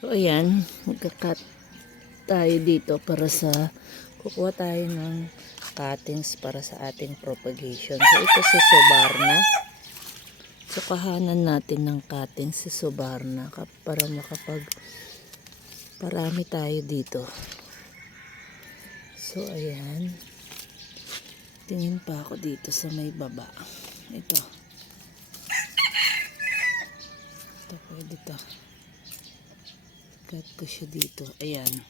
So ayan, magka-cut tayo dito para sa kukuha tayo ng cuttings para sa ating propagation. So ito si Sobarna. So kahanan natin ng cuttings si Sobarna para parami tayo dito. So ayan. Tingin pa ako dito sa may baba. Ito. Ito pwede to. Cut ko siya dito. Ayan.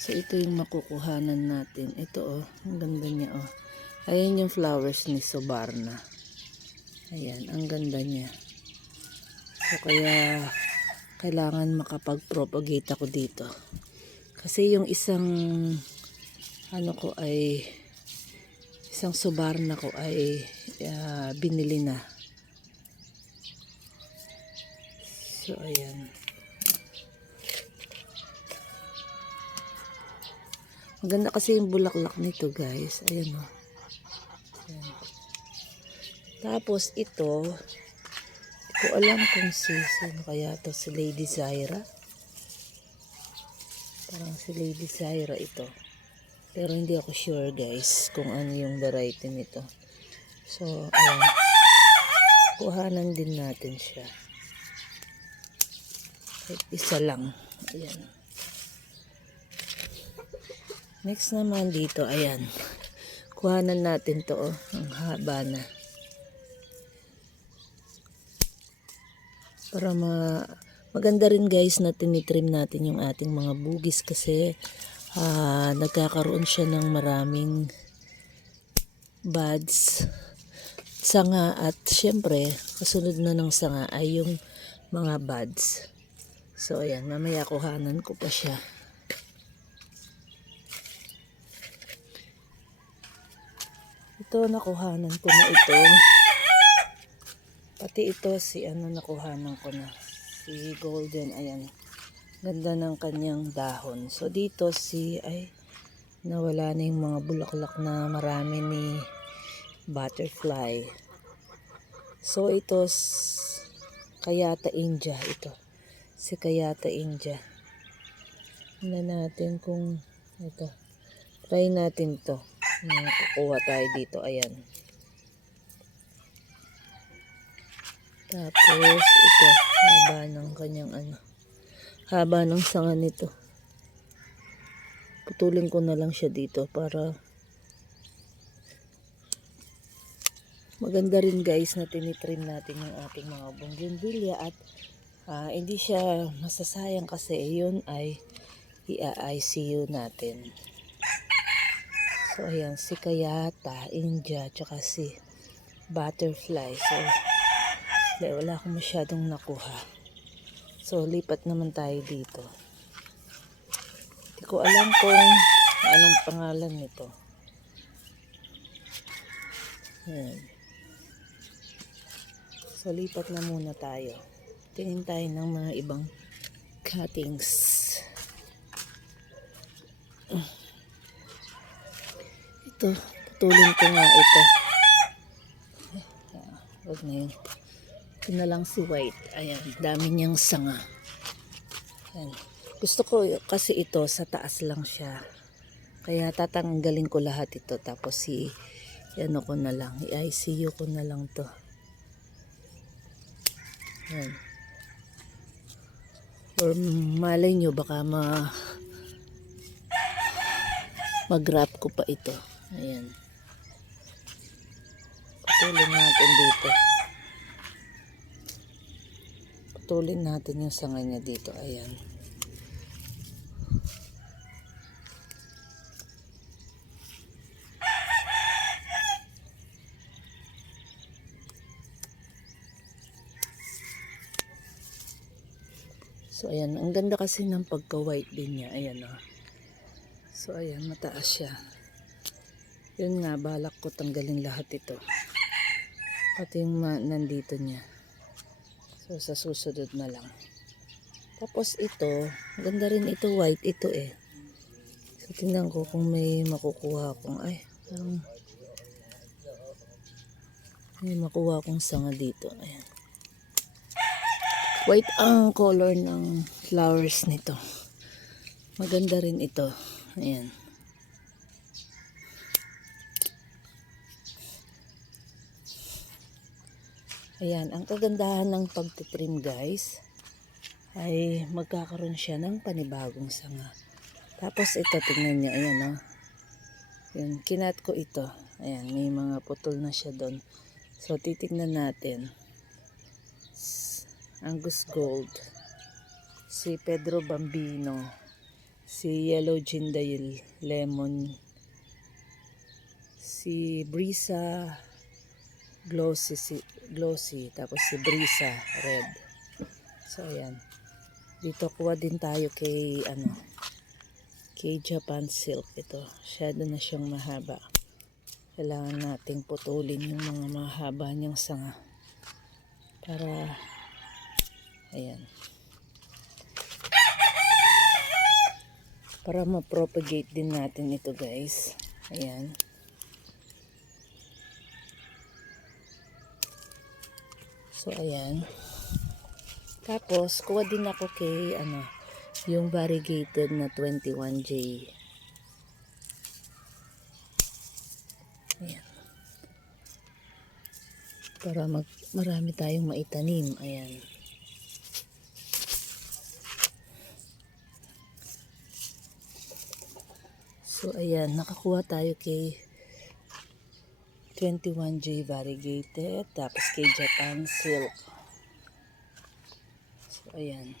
So ito yung makukuhanan natin. Ito oh, ang ganda niya oh. Ayan yung flowers ni Sobarna. Ayan, ang ganda niya. So kaya kailangan makapag-propagate ako dito. Kasi yung isang isang Sobarna ko ay binili na. So ayan. Maganda kasi yung bulaklak nito, guys. Ayan o. Ayan. Tapos ito, hindi ko alam kung sino kaya to, si Lady Zaira. Parang si Lady Zaira ito. Pero hindi ako sure, guys, kung ano yung variety nito. So, ayan. Kuhanan din natin siya. Kahit isa lang. Ayan. Next naman dito, ayan. Kuhanan natin to, oh. Ang haba na. Para maganda rin, guys, na tinitrim natin yung ating mga bugis kasi nagkakaroon siya ng maraming buds, sanga, at syempre kasunod na ng sanga ay yung mga buds. So ayan, mamaya kuhanan ko pa siya. Ito nakuhanan ko na ito. Pati ito si nakuhanan ko na. Si golden, ayan. Ganda ng kanyang dahon. So dito nawala na yung mga bulaklak na marami ni butterfly. So ito Kayata India ito. Si Kayata India. Tingnan natin kung ito. Try natin to. Kukuha tayo dito, ayan. Tapos ito, haba ng kanyang haba ng sanga nito. Putulin ko na lang siya dito para maganda rin, guys, na tinitrim natin yung ating mga bougainvillea at hindi siya masasayang kasi yun ay i-ICU natin. So ayan, si Kayata India tsaka si butterfly. So wala akong masyadong nakuha. So lipat naman tayo dito. Hindi ko alam kung anong pangalan nito. Ayan. So lipat na muna tayo. Tingin tayo ng mga ibang cuttings. Ito, putulin ko nga ito. Huwag na yun. Ito na lang si white. Ayan, dami niyang sanga. Ayan. Gusto ko kasi ito sa taas lang siya. Kaya tatanggalin ko lahat ito. Tapos ano ko na lang. I-ICU ko na lang to. Ayan. Or malay nyo baka mag-wrap ko pa ito. Ayan. Putulin natin dito. Putulin natin yung sanga niya dito. Ayan. So ayan, ang ganda kasi ng pagka-white din niya. Ayan oh. So ayan, mataas siya. Yun nga, balak ko tanggalin lahat ito. Pati yung nandito niya. So sa susunod na lang. Tapos ito, ganda rin ito, white ito eh. So tingnan ko kung may makukuha akong parang may makuha akong sanga dito. Ayan. White ang color ng flowers nito. Maganda rin ito. Ayan. Ayan, ang kagandahan ng pagtitrim guys ay magkakaroon siya ng panibagong sanga. Tapos ito, tingnan nyo, ayan o. Yun, kinat ko ito. Ayan, may mga putol na siya doon. So, titignan natin. Angus Gold, si Pedro Bambino, si Yellow Jindail Lemon, si Brisa Glossy, tapos si Brisa Red. So, ayan. Dito kuha din tayo kay kay Japan Silk. Ito, shadow na siyang mahaba. Kailangan nating putulin yung mga mahaba niyang sanga para ayan, para ma-propagate din natin ito guys. Ayan. So ayan. Tapos kuha din ako kay yung variegated na 21J. Ayan. Para marami tayong maitanim. Ayan. So ayan, nakakuha tayo kay 21J variegated, tapos kay Japan Silk. So ayan.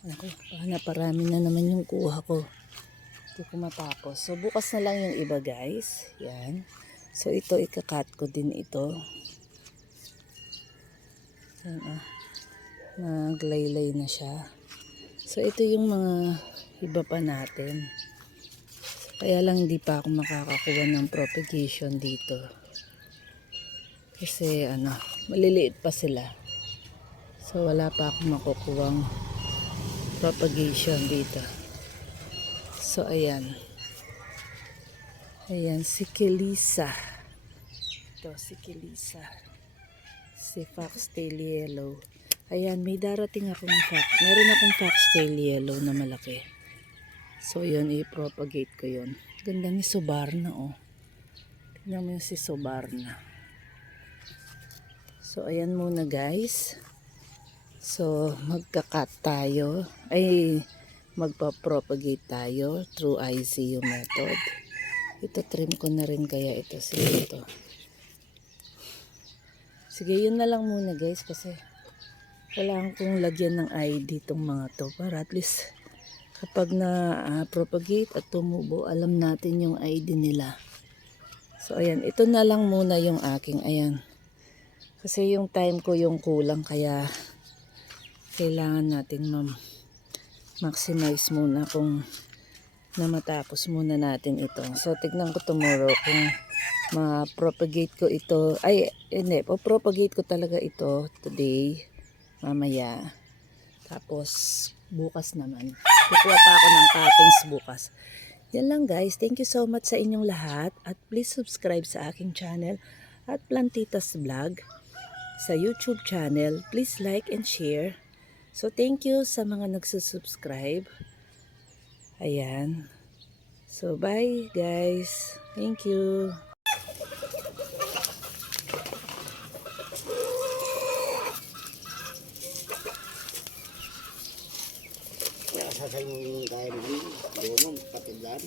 Ako, parami na naman yung kuha ko. Hindi ko matapos. So bukas na lang yung iba guys. Yan. So ito, ikakat ko din ito. Yan naglaylay na siya. So ito yung mga iba pa natin. Kaya lang hindi pa ako makakakuha ng propagation dito. Kasi maliliit pa sila. So wala pa akong makukuhang propagation dito. So ayan. Ayan si Kelisa. Ito si Kelisa. Si Foxtail Yellow. Ayan, may darating akong meron akong Foxtail Yellow na malaki. So yun, i-propagate ko yun. Ganda ni Sobarna oh. Tignan mo yung si Sobarna. So ayan muna guys. So magka-cut tayo. Ay magpa-propagate tayo through ICU method. Ito trim ko na rin kaya ito. Sige ito. Sige yun na lang muna guys kasi kailangan kong lagyan ng ID itong mga to para at least kapag na-propagate at tumubo, alam natin yung ID nila. So, ayan. Ito na lang muna yung aking. Ayan. Kasi yung time ko yung kulang kaya kailangan natin maximize muna kung na matapos muna natin ito. So, tignan ko tomorrow kung ma-propagate ko ito. Ay, hindi. Propagate ko talaga ito today. Mamaya. Tapos, bukas naman. Kukuha pa ako ng cuttings bukas. Yan lang guys. Thank you so much sa inyong lahat. At please subscribe sa aking channel at Plantitas Vlog sa YouTube channel. Please like and share. So, thank you sa mga nagsusubscribe. Ayan. So, bye guys. Thank you. Sasay mo tayo naman, doon mo, patilan.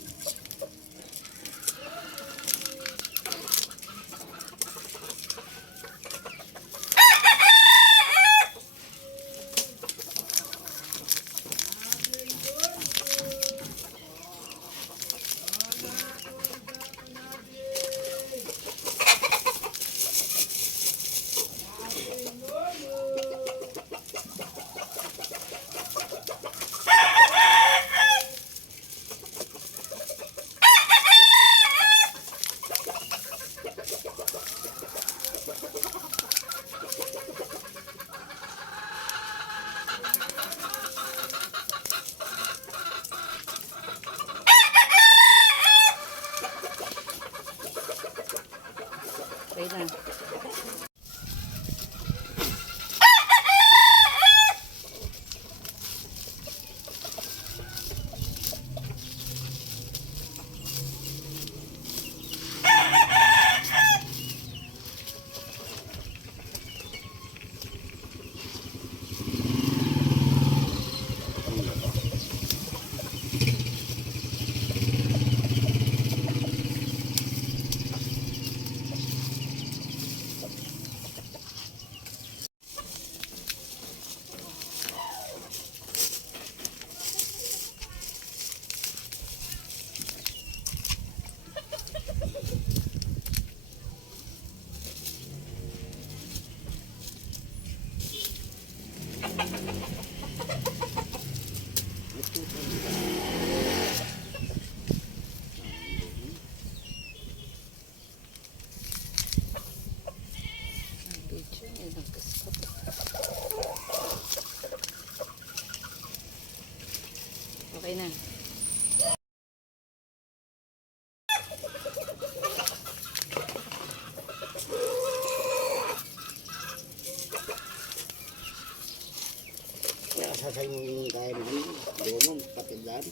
Okay na. Kaya sasayin tayo ng doon, patindaan.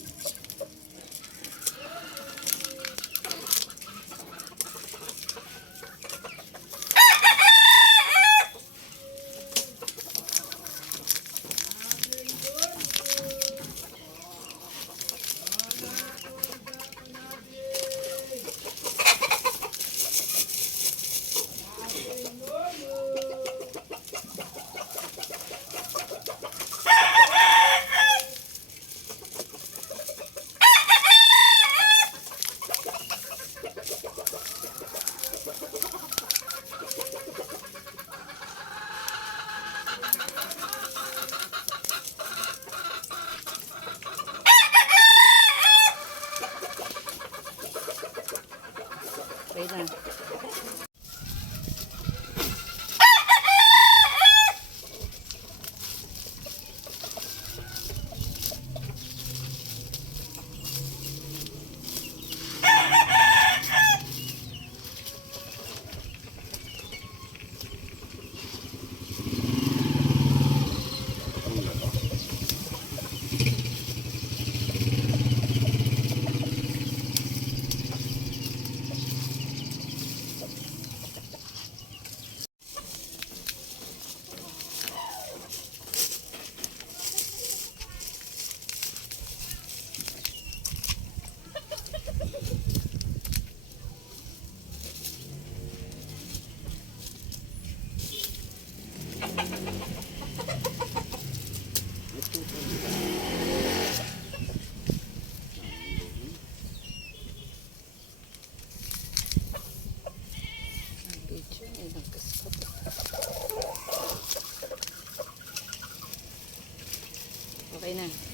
Okay na. Video ay nagkasap. Okay na.